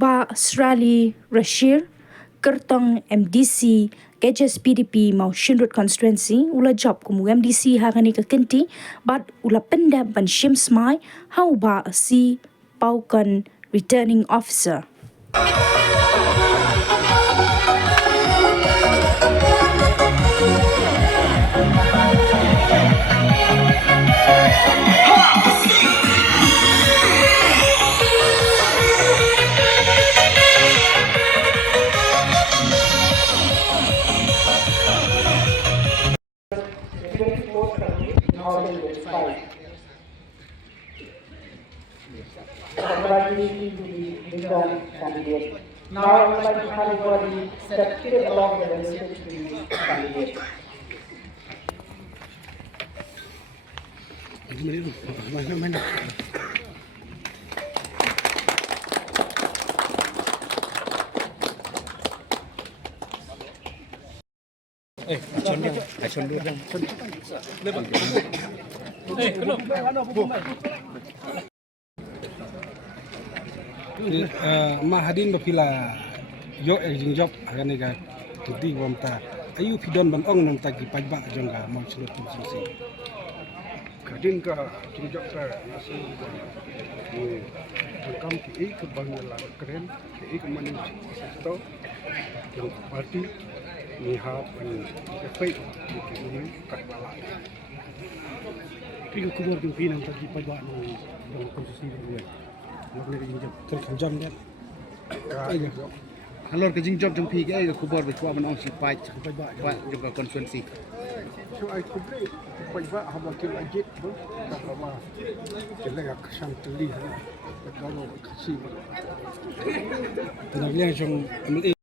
Lyngba, Srally, Rashir, Kertong MDC, HSPDP Mawsynrut constituency, ula job kumu MDC hagani ka kenti, but ula pendap ban shim smai, how ba si paukan returning officer. Congratulations to the return candidate. Now I would like to hand over the certificate along with the message to the candidate. Mahadin bapila yo jingjop agane ga tudi wamta ayu pidon ban ong nong tagi paidbah jongga Mawshynrut sing kadin ka jingjop ka nasi ni kam ki ke bangla keren ki ke manin sto yang parti ni ha pan pai ni kat bala ki khubor du pinang tagi paidbah ni dong konstitusi ni Mawphor Youtube terkenjam dia. Halor ke jingjop jong pi ke khubor be chwa man ong si pai pai jong konstituensi. So I could play paidbah haba kil Ieid bu haba jelek kesan teli kalau kasih. Tenagnya jong MLA